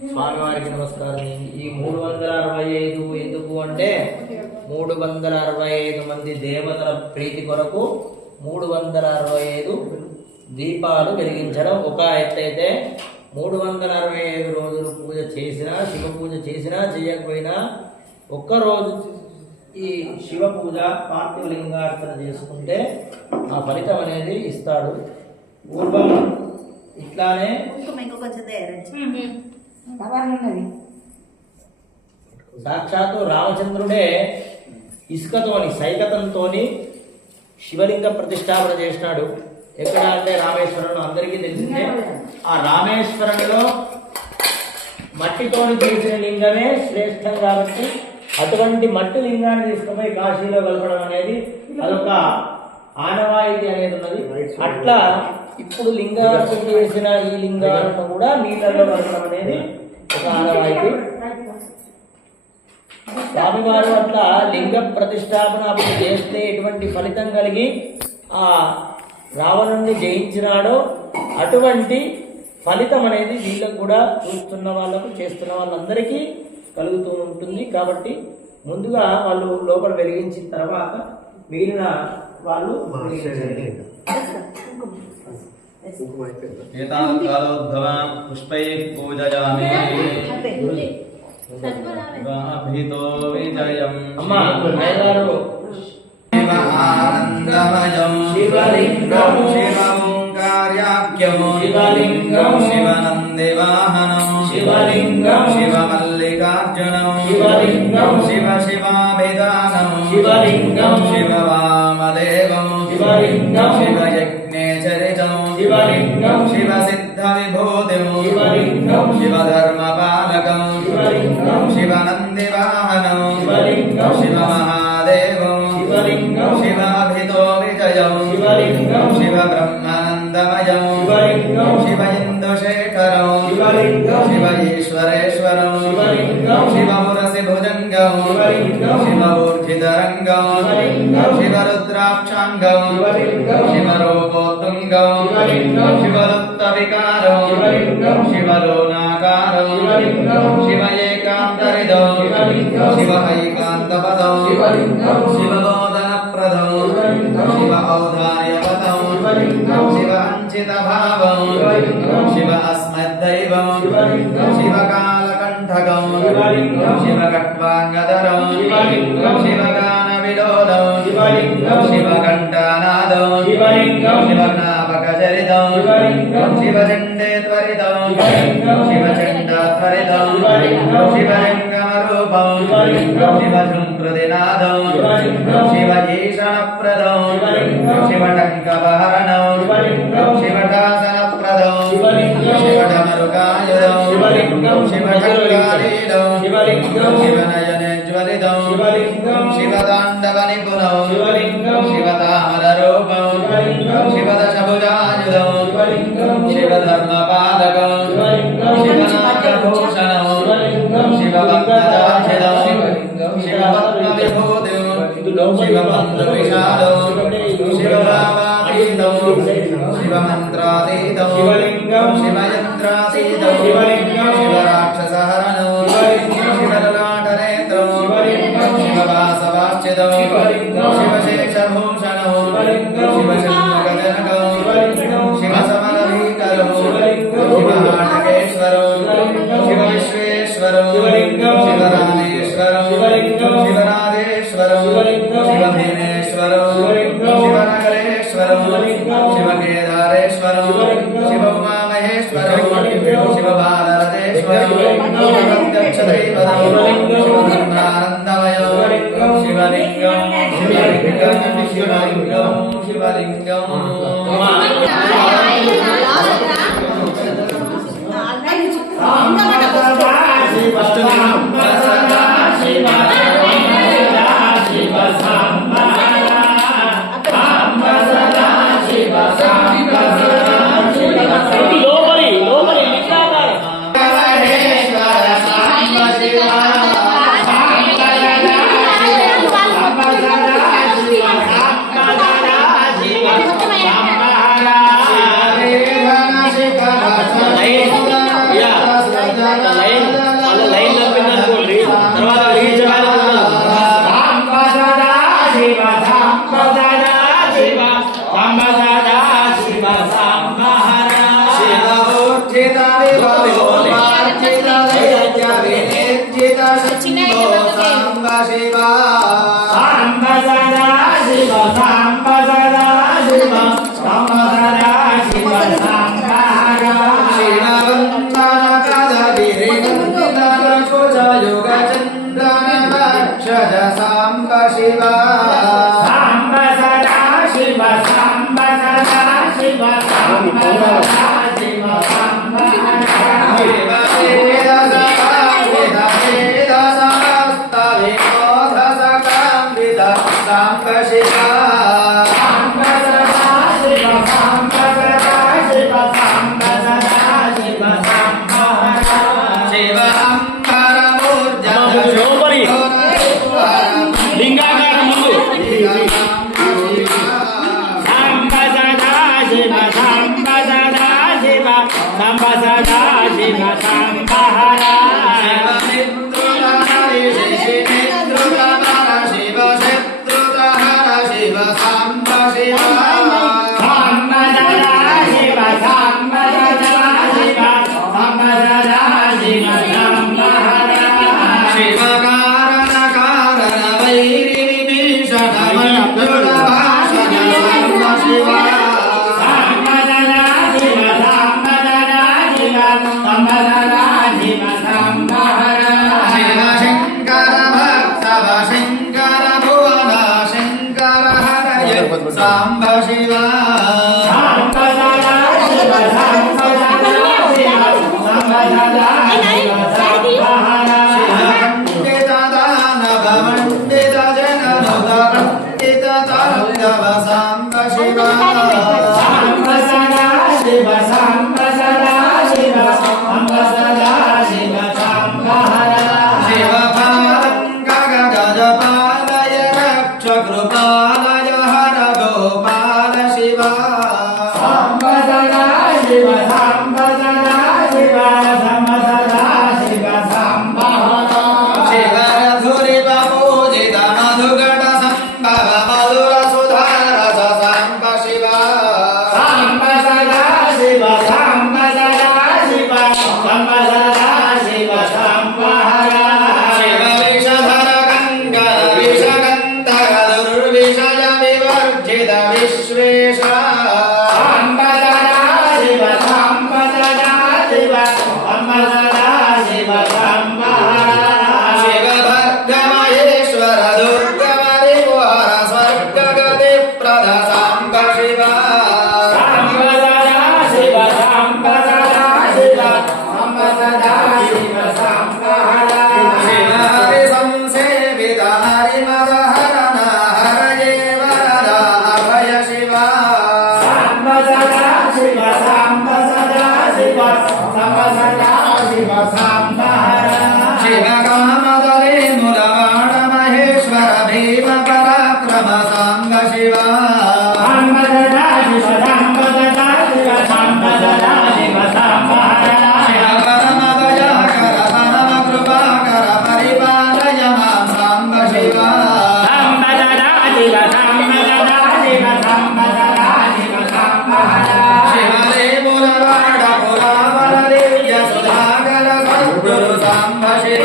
స్వామివారికి నమస్కారం. ఈ 365 ఎందుకు అంటే 365 మంది దేవతల ప్రీతి కొరకు 365 దీపాలు వెలిగించడం ఒక ఎత్తైతే 365 రోజులు పూజ చేసినా, శివ పూజ చేసినా చేయకపోయినా ఒక్కరోజు ఈ శివ పూజ పార్థివలింగార్చన చేసుకుంటే ఆ ఫలితం అనేది ఇస్తాడు. పూర్వం ఇట్లానే సాక్షాత్తు రామచంద్రుడే ఇసుకతోని సైకతంతోని శివలింగ ప్రతిష్టాపన చేసినాడు. ఎక్కడ అంటే రామేశ్వరంలో, అందరికీ తెలిసిందే. ఆ రామేశ్వరంలో మట్టితోని చేసిన లింగమే శ్రేష్టం కాబట్టి అటువంటి మట్టి లింగాన్ని తీసుకుపోయి కాశీలో కలపడం అనేది అదొక ఆనవాయితీ అనేది ఉన్నది. అట్లా ఇప్పుడు లింగార్పణ చేసిన ఈ లింగాలను కూడా నీళ్ళలో కలపడం అనేది ఒక ఆనవాయితీ. స్వామివారు అట్లా లింగ ప్రతిష్టాపన అప్పుడు చేస్తే ఎటువంటి ఫలితం కలిగి ఆ రావణుణ్ణి జయించినాడో అటువంటి ఫలితం అనేది వీళ్ళకు కూడా చూస్తున్న వాళ్ళకు, చేస్తున్న వాళ్ళందరికీ కలుగుతూ ఉంటుంది. కాబట్టి ముందుగా వాళ్ళు లోపల వెలిగించిన తర్వాత మిగిలిన వాళ్ళు పుష్పై పూజయామి విజయం ఆనందమయం శివలింగం శివోంకార్యాఖ్యం శివలింగం శివనందివాహనం శివలింగం శివమల్లికార్జునం శివలింగం శివ శివాభిధానం శివలింగం శివవామదేవం శివలింగం శివయజ్ఞేచరితం శివలింగం శివసిద్ధవిభూతిం శివలింగం శివధర్మపాలకం శివలింగం శివనందివాహనం శివలింగం శివమహాదేవం శివలింగం శివాభితో విజయం శివలింగం శివబ్రహ్మానందమయం శివలింగం శివ ఇందుశేఖరం శివలింగం శివ ఈశ్వరేశ్వరం శివలింగం శివమురసి భుజంగం శివలింగం శివూర్జితరంగం శివలింగం శివరుద్రాక్షాంగం శివలింగం శివరూపోత్తుంగం శివలింగం శివలుప్త వికారం శివలింగం శివలోనాకారం శివలింగం శివ ఏకాంతరిదం శివలింగం శివ ఐకాంతపదం శివలింగం శివబోధనప్రదం శివ ఔదార్యపదం శివలింగం శివ అంచిత భావం శివలింగం శివ అస్మద్దైవం శివలింగం శివ కాలకంఠకం శివలింగం శివ కట్వాంగధరం శివలింగం శివ గాన విలోలం శివలింగం శివ ఘంటానాదం శివలింగం శివ జ్ఞాపకచరితం శివలింగం శివ చండే త్వరితం శివలింగం శివ చండా త్వరితం శివలింగం శివలింగమరూపం శివలింగం శివ శృంకృతినాదం శివలింగం శివ ఈశనప్రదం శివలింగం శివ టంకపహరణం శివలింగం శివ శాసనప్రదం శివలింగం శివ డమరుకాయుధం శివలింగం శివ టంకాలీలం శివలింగం శివ నయనజ్వలితం శివలింగం శివ తాండవ నిపుణం శివలింగం శివ తామర రూపం శివలింగం శివ దశభుజాయుధం శివలింగం శివ ధర్మపాలకం శివలింగం శివ నాగభూషణం శివలింగం శివ భక్తదాక్షిణం శివలింగం శివ భక్తవిభూతిం శివ మంత్రవిశాలం శివ భావాతీతం శివ మంత్రాతీతం శివలింగం శివ యంత్రాతీతం శివలింగం శివ రాక్షసహరణం శివలింగం శివ లలాటనేత్రం శివలింగం శివ వాసవాచ్యుతం శివలింగం శివ శేషభూషణం శివలింగం శివ షణ్ముఖజనకం శివలింగం శివ సమరభీకరం శివలింగం శివ నాటకేశ్వరం శివ విశ్వేశ్వరం శివలింగం శివ రామేశ్వరం శివలింగం శివ రాధేశ్వరం శివలింగం శివ భీమేశ్వరం శివలింగం శివ నగరేశ్వరం శివలింగం శివ కేదారేశ్వరం శివ ఉమామహేశ్వరం శివ బాలరథేశ్వరం శివ దక్షదైవతం శివలింగం శివలింగం శివలింగం శివలింగం శివలింగం లైన్ వాళ్ళ లైన్ తప్పిందనుకోండి తర్వాత వెలిగించడానికి ఉండదు. సాంబ సదా శివ సాంబ సదా శివ సాంబ సదా శివ సాంబ హర శివోర్జిత విభవోర్జిత వేద్య వినిర్జిత శంభో సాంబ శివ సాంబ సదా శివ సాంబ సదా శివ సాంబ సదా శివ సాంబ హర శివవందన కదవిరివందన కుజ యుగ చంద్రన వక్షజ సాంబ శివ సాంబ సదా శివ సాంబ సదా శివ సాంబ సదా శివ సాంబ శివ వేద సకామిత వేద సమస్త వినోద సకామిత సాంబ శివ సాంబ సదా శివ సాంబ సదా శివ సాంబ సదా శివ సాంబ శివ అంబర లోపలి లింగాకారం ముందు సాంబ సదా శివ సాంబ సదా శివ సాంబ సదా శివ సాంబ హర శివ మిత్రులహరి శిశిమిత్రులహర శివ శత్రులహర శివ సాంబ శివ సాంబ సదా శివ సాంబ సదా శివ సాంబ సదా శివ సాంబ హర శివ కారణ కారణ వైరి విభీషణ మంజుళ భాషణ సాంబ శివ సాంబ సదా శివ సాంబ సదా శివ సాంబ సదా శివ సాంబ హర శివ శంకర భక్తవ శంకర భువన శంకర హరయ సాంబ శివ సాంబ సదా శివ సాంబ సదా శివ సాంబ సదా శివ సాంబ హర పండిత దానవ పండిత జననుత పండిత తాండవ సాంబ శివ సాంబ సదా శివ సాంబ సదా శివ సాంబ సదా శివ సాంబ హర శివ పాలంకగ గజపాలయ రక్ష కృపాలయ హర గోపాల శివ సాంబ సదా శివ సాంబ సదా శివ సాంబ సదా శివ సాంబ హర శివ రధురి పూజిత మధుగణ సంభవ మధుర సుధారస సాంబ శివ సాంబ సదా శివ సాంబ సదా శివ సాంబ సదా శివ సాంబ హర శివ విషధర గంగర విషగంధర దుర్విషయ వివర్జిత విశ్వేశ సాంబ సదా శివ సాంబ సదా శివ సాంబ సదా శివ సాంబ హర శివ భర్గమహేశ్వర దుర్గమరి కుహర స్వర్గగతి ప్రద సాంబ శివ సాంబ సదా శివ సాంబ సదా శివ సాంబ సదా శివ సాంబ హర శివ హరి సంసేవిత హరి మద హరణ హరయే వరద అభయ శివ సాంబ సదా శివ సాంబ సదా శివ సాంబ సదా శివ సాంబ హర శివ కామదలే ములవాడ మహేశ్వర భీమ పరాక్రమ సాంబ శివ సాంబ సదా శివ సాంబ సదా శివ సాంబ సదా శివ సాంబ హర శివ పరమ దయాకర పరమ కృపాకర పరిపాలయ మాం సాంబ శివ సాంబ సదా శివ సాంబ సదా శివ సాంబ సదా శివ సాంబ హర శివలే ములవాడ పురావర దివ్య సుధాకర సద్గురు సాంబ శివ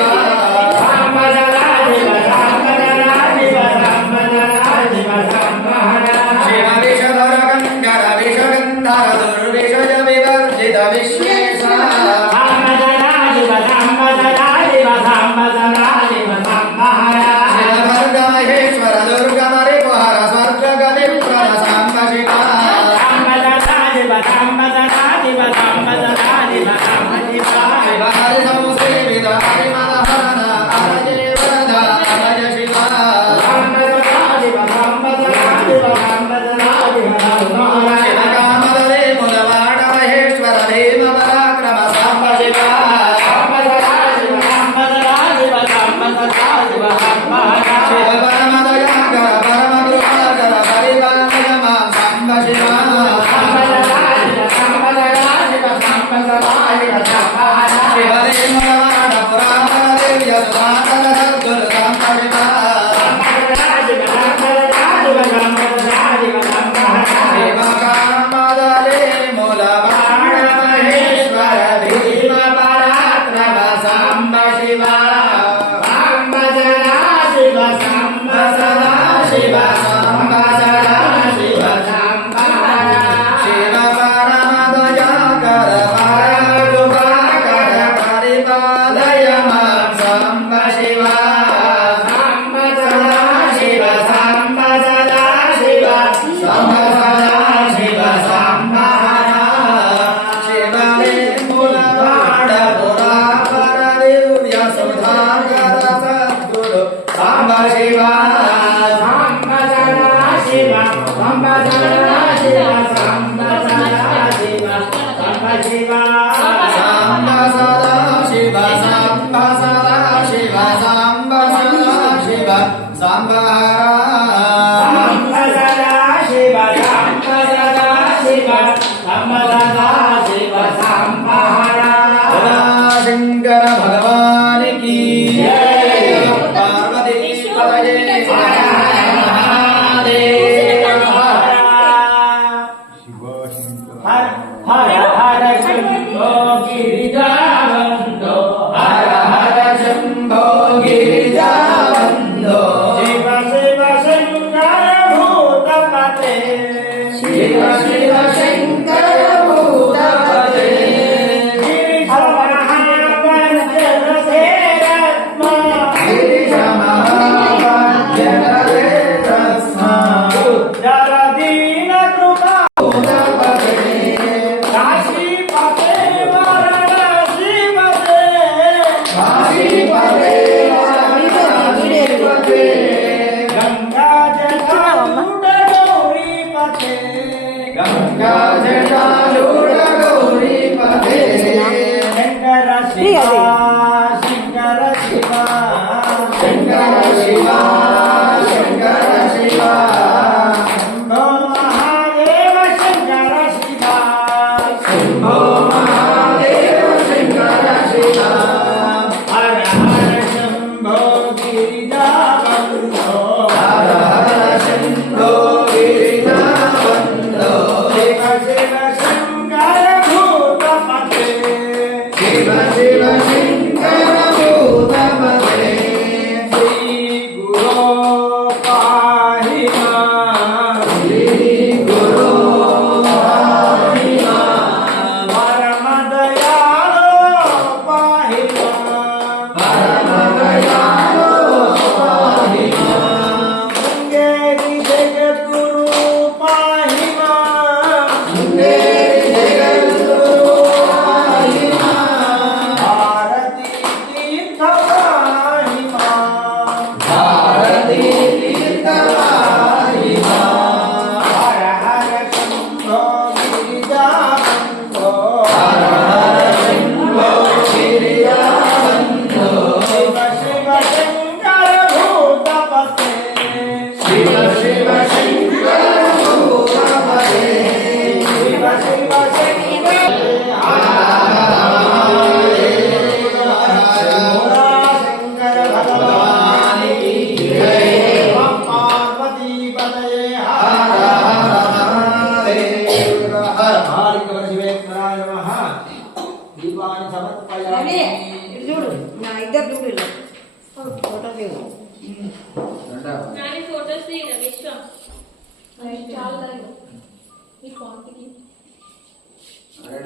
शंकर भगवान की पार्वती पतये हर हर शंभो गिरिजावंदो हर हर Shambho गिरिजावंदो Shiv Shiv Shankar भूतपते Shiv Shiv Shankar भूतपते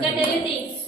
Can tell you things.